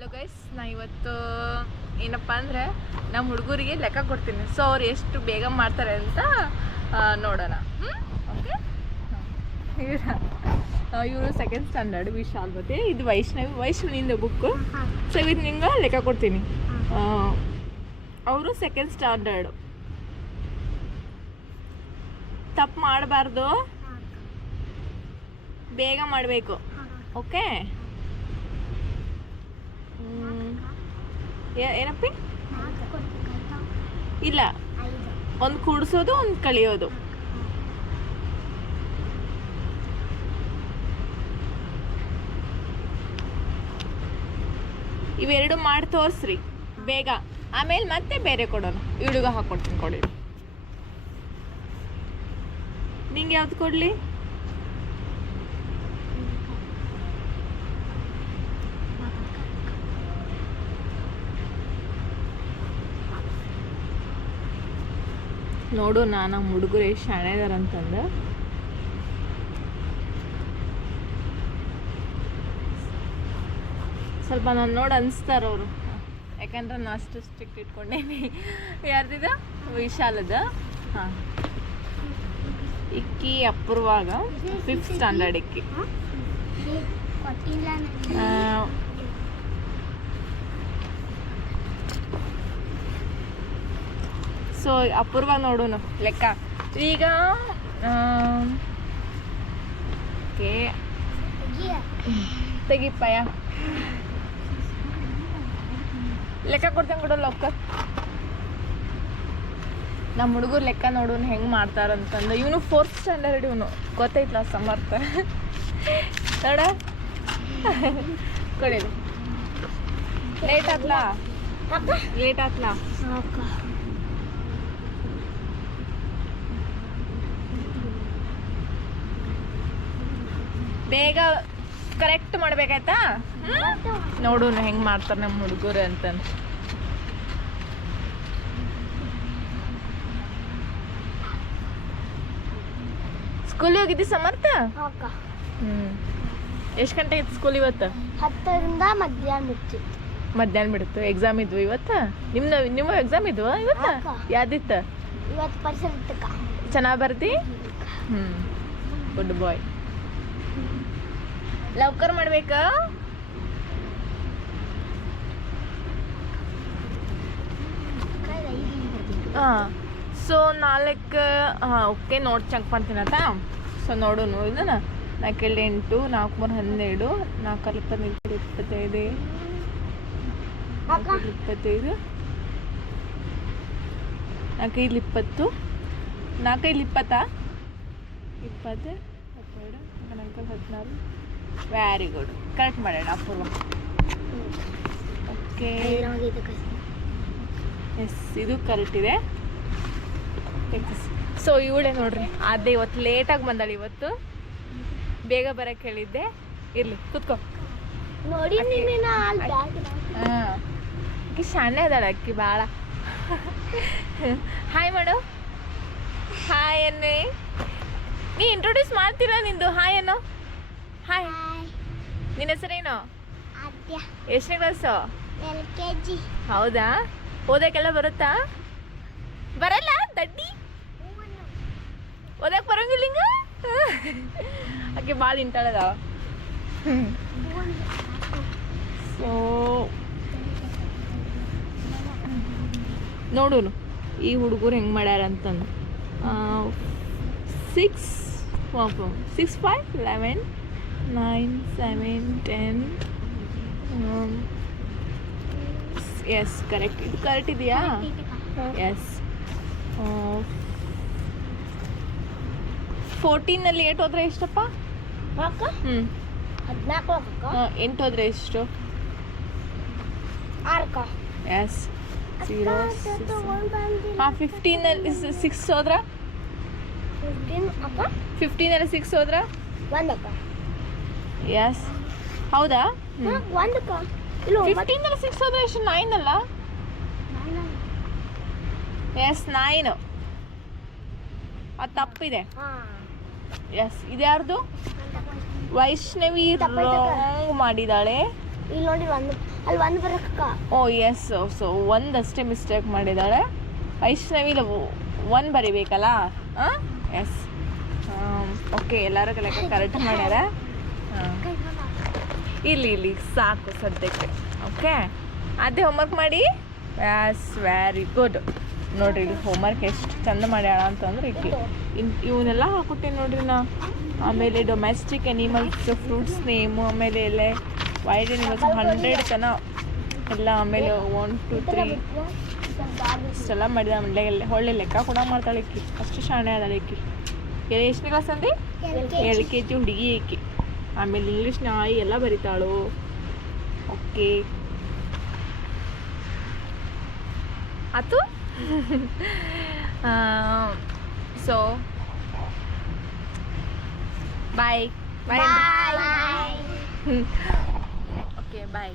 Hello guys ನಾ ಇವತ್ತು ಏನಪ್ಪ ಅಂದರೆ ನಮ್ಮ ಹುಡುಗರಿಗೆ ಲೆಕ್ಕ ಕೊಡ್ತೀನಿ. ಸೊ ಅವ್ರು ಎಷ್ಟು ಬೇಗ ಮಾಡ್ತಾರೆ ಅಂತ ನೋಡೋಣ. ಓಕೆ ಇವರು ಸೆಕೆಂಡ್ ಸ್ಟ್ಯಾಂಡರ್ಡ್ ವಿಶಾಲ್ ಮತ್ತೆ ಇದು ವೈಷ್ಣವಿ ವೈಷ್ಣವಿಂದ ಬುಕ್ಕು ಸೊ ಇದು ನಿಂಗೆ ಲೆಕ್ಕ ಕೊಡ್ತೀನಿ. ಅವರು ಸೆಕೆಂಡ್ ಸ್ಟ್ಯಾಂಡರ್ಡ್ ತಪ್ಪು ಮಾಡಬಾರ್ದು. ಬೇಗ ಮಾಡಬೇಕು. ಓಕೆ ಏನಪ್ಪಿ? ಇಲ್ಲ. ಒಂದ್ ಕೂಡಿಸೋದು ಒಂದ್ ಕಳಿಯೋದು. ಇವೆರಡು ಮಾಡಿ ತೋರ್ಸ್ರಿ. ಬೇಗ. ಆಮೇಲೆ ಮತ್ತೆ ಬೇರೆ ಕೊಡೋಣ. ಇಡುಗ ಹಾಕೊಡ್ತೀನಿ ಕೊಡಿ. ನಿಂಗೆ ಯಾವ್ದು ಕೊಡಲಿ? ನೋಡು ನಾನು ನಮ್ಮ ಹುಡುಗರು ಎಷ್ಟು ಶಾಣೆ ಇದಾರ ಅಂತಂದು. ಸ್ವಲ್ಪ ನಾನು ನೋಡಿ ಅನಿಸ್ತಾರ ಅವರು. ಯಾಕಂದ್ರೆ ನಾನು ಅಷ್ಟು ಸ್ಟ್ರಿಕ್ಟ್ ಇಟ್ಕೊಂಡೇನಿ. ಯಾರ್ದಿದ? ವಿಶಾಲದ. ಹಾಂ. ಇಕ್ಕಿ ಅಪೂರ್ವಾಗ ಫಿಫ್ತ್ ಸ್ಟ್ಯಾಂಡರ್ಡ್ ಇಕ್ಕಿ. ಸೊ ಅಪೂರ್ವ ನೋಡೋಣ ಲೆಕ್ಕ. ಈಗ ಓಕೆ. ತೆಗಿಪ್ಪಯ್ಯ ಲೆಕ್ಕ ಕೊಡ್ತೇನೆ ಕೊಡೋ ಲೊಕ್ಕ ನಮ್ಮ ಹುಡುಗರು ಲೆಕ್ಕ ನೋಡೋನು ಹೆಂಗೆ ಮಾಡ್ತಾರಂತಂದು ಇವನು ಫೋರ್ತ್ ಸ್ಟ್ಯಾಂಡರ್ಡ್ ಇವನು. ಗೊತ್ತೈತ್ಲ ಸಮರ್ಥ? ನೋಡ. ಕೊಡಿ. ಲೇಟ್ ಆತ್ಲಾ? ಲೇಟ್ ಆತ್ಲಾ? ಬೇಗ ಕರೆಕ್ಟ್ ಮಾಡ್ಬೇಕಾಯ್ತಾ? ನೋಡು ಹೆಂಗ್ ಮಾಡ್ತಾರೆ ನಮ್ಮ ಹುಡುಗರು ಅಂತಂದು ಸ್ಕೂಲ್ ಹೋಗಿದ್ದಿ ಸಮರ್ಥ? ಹ್ಮ್. ಎಷ್ಟು ಗಂಟೆ ಇತ್ತು ಸ್ಕೂಲ್ ಇವತ್ತು? ಹತ್ತರಿಂದ ಮಧ್ಯಾಹ್ನ ಬಿಡ್ತು ಮಧ್ಯಾಹ್ನ ಬಿಡ್ತು. ಎಕ್ಸಾಮ್ ಇದ್ವು ಇವತ್ತು? ನಿಮ್ಮ ನಿಮ್ಮ ಎಕ್ಸಾಮ್ ಇದ್ವು ಇವತ್ತು? ಯಾವ್ದಿತ್ತ? ಇವತ್ತು ಪರಿಸರ ಚೆನ್ನಾಗಿ ಬರ್ತಿ ಹ್ಮ್. ಗುಡ್ ಬಾಯ್ ಲವ್ಕರ್ ಮಾಡ್ಬೇಕಾ? ಹಾಂ. ಸೊ ನಾಲ್ಕು, ಹಾಂ ಓಕೆ ನೋಟ್ ಚೆಕ್ ಮಾಡ್ತೀನತ್ತ ಸೊ ನೋಡೋಣ ಇದನ್ನ. ನಾಲ್ಕಲ್ಲಿ ಎಂಟು ನಾಲ್ಕು ಮೂರು ಹನ್ನೆರಡು, ನಾಲ್ಕಲ್ಲಿ ಇಪ್ಪತ್ತೈದು ಇಪ್ಪತ್ತೈದು ಇಪ್ಪತ್ತೈದು, ನಾಲ್ಕೈದು ಇಪ್ಪತ್ತು, ನಾಲ್ಕೈದು ಇಪ್ಪತ್ತಾ? ಇಪ್ಪತ್ತು ಹತ್ತೆರಡು ಹದಿನಾಲ್ಕು ಹದಿನಾರು ವೆರಿ ಗುಡ್ ಕರೆಕ್ಟ್ ಮಾಡೋಣ ಅಪೂರ್ವ ಓಕೆ ಎಸ್ ಇದು ಕರೆಕ್ಟ್ ಇದೆ. ಸೊ ಇವಳೆ ನೋಡ್ರಿ. ಅದೇ ಇವತ್ತು ಲೇಟಾಗಿ ಬಂದಾಳೆ ಇವತ್ತು. ಬೇಗ ಬರಕ್ಕೆ ಹೇಳಿದ್ದೆ. ಇರಲಿ ಕುತ್ಕೋ. ನೋಡಿ ಅಕ್ಕಿ. ಶಾಣೆ ಅದಾಳ ಅಕ್ಕಿ ಭಾಳ ಹಾಯ್ ಮಾಡು ಹಾಯ್ ಅನ್ನೇ. ನೀ ಇಂಟ್ರೊಡ್ಯೂಸ್ ಮಾಡ್ತೀರಾ ನಿಂದು? ಹಾಯ್ ಅನ್ನೋ. ಹಾಯ್ ನಿನ್ನ ಹೆಸರೇನು? ಎಷ್ಟನೇ ಕ್ಲಾಸು ಹೌದಾ? ಓದಕ್ಕೆಲ್ಲ ಬರುತ್ತಾ? ಬರಲ್ಲ ದಡ್ಡಿ? ಓದಕ್ಕೆ ಬರಂಗಿಲ್ಲ ಹಿಂಗ ಆಕೆ ಭಾಳ ಇಂಟಾಳದ. ಸೊ ನೋಡೋನು ಈ ಹುಡುಗರು ಹೆಂಗೆ ಮಾಡ್ಯಾರ ಅಂತಂದು. Six six five eleven nine seven ten yes correct ಇದು ಕರೆಕ್ಟ್ ಇದೆಯಾ? ಎಸ್ ಫೋರ್ಟೀನಲ್ಲಿ ಏಟ್ ಹೋದ್ರೆ ಎಷ್ಟಪ್ಪ? ಹ್ಞೂ ಎಂಟು ಹೋದ್ರೆ ಎಷ್ಟು? ಎಸ್ ಜೀರೋ ಹಾಂ ಫಿಫ್ಟೀನಲ್ಲಿ ಸಿಕ್ಸ್ ಹೋದ್ರ? ಫಿಫ್ಟೀನಲ್ಲಿ ಸಿಕ್ಸ್ ಹೋದ್ರ? ಎಸ್ ಹೌದಾ? ಇಲ್ಲ ಸಿಕ್ಸ್ ಹೋದ್ರೆ ಎಷ್ಟು ನೈನ್ ಅಲ್ಲ? ಎಸ್ ನೈನ್ ಅದು ತಪ್ಪಿದೆ. ಎಸ್ ಎಸ್ ಇದ್ಯಾರ್ದು ವೈಷ್ಣವಿ. ರಾಂಗ್ ಮಾಡಿದಾಳೆ. ಇಲ್ಲಿ ನೋಡಿ ಒಂದು ಅಲ್ಲಿ ಒಂದು ಬರಕ್ಕ ಓ ಎಸ್ ಸೊ ಒಂದಷ್ಟೇ ಮಿಸ್ಟೇಕ್ ಮಾಡಿದ್ದಾಳೆ ವೈಷ್ಣವಿ ಒನ್ ಬರಿಬೇಕಲ್ಲ? ಹಾಂ? ಎಸ್ ಓಕೆ ಎಲ್ಲರೂ ಕಲೆಕ್ಟ್ ಕರೆಕ್ಟ್ ಮಾಡ್ಯಾರ. ಇಲ್ಲಿ ಇಲ್ಲಿ ಸಾಕು ಸದ್ಯಕ್ಕೆ ಓಕೆ ಅದೇ ಹೋಮ್ವರ್ಕ್ ಮಾಡಿ? ವ್ಯಾಸ್ ವೆರಿ ಗುಡ್ ನೋಡ್ರಿ ಇಲ್ಲಿ ಹೋಮ್ವರ್ಕ್ ಎಷ್ಟು ಚಂದ ಮಾಡ್ಯಾಳ ಅಂತಂದ್ರೆ ಇಲ್ಲಿ ಇನ್ ಇವನ್ನೆಲ್ಲ ಹಾಕೊಟ್ಟೆ ನೋಡ್ರಿ ನಾ. ಆಮೇಲೆ ಡೊಮೆಸ್ಟಿಕ್ ಅನಿಮಲ್ಸ್ ಫ್ರೂಟ್ಸ್ ನೇಮು ಆಮೇಲೆ ಎಲ್ಲ ವೈಲ್ಡ್ ಅನಿಮಲ್ಸ್ ಹಂಡ್ರೆಡ್ ತನ. ಎಲ್ಲ ಆಮೇಲೆ ಒನ್ ಟು ತ್ರೀ ಇಷ್ಟೆಲ್ಲ ಮಾಡಿದ ಆಮೇಲೆ ಒಳ್ಳೆ ಲೆಕ್ಕ ಕೂಡ ಮಾಡ್ತಾಳೆ ಇಕ್ಕಿ ಅಷ್ಟು ಶಾಣೆ ಅದಾಳೆ ಇಕ್ಕಿ ಎಷ್ಟನೇ ಕ್ಲಾಸ್ ಅಂದಿ? L K G. ಹುಡುಗಿ ಈಕಿ ಆಮೇಲೆ ಇಂಗ್ಲೀಷ್ ನಾಯಿ ಎಲ್ಲ ಬರಿತಾಳು. ಓಕೆ ಆತು? So bye bye bye okay bye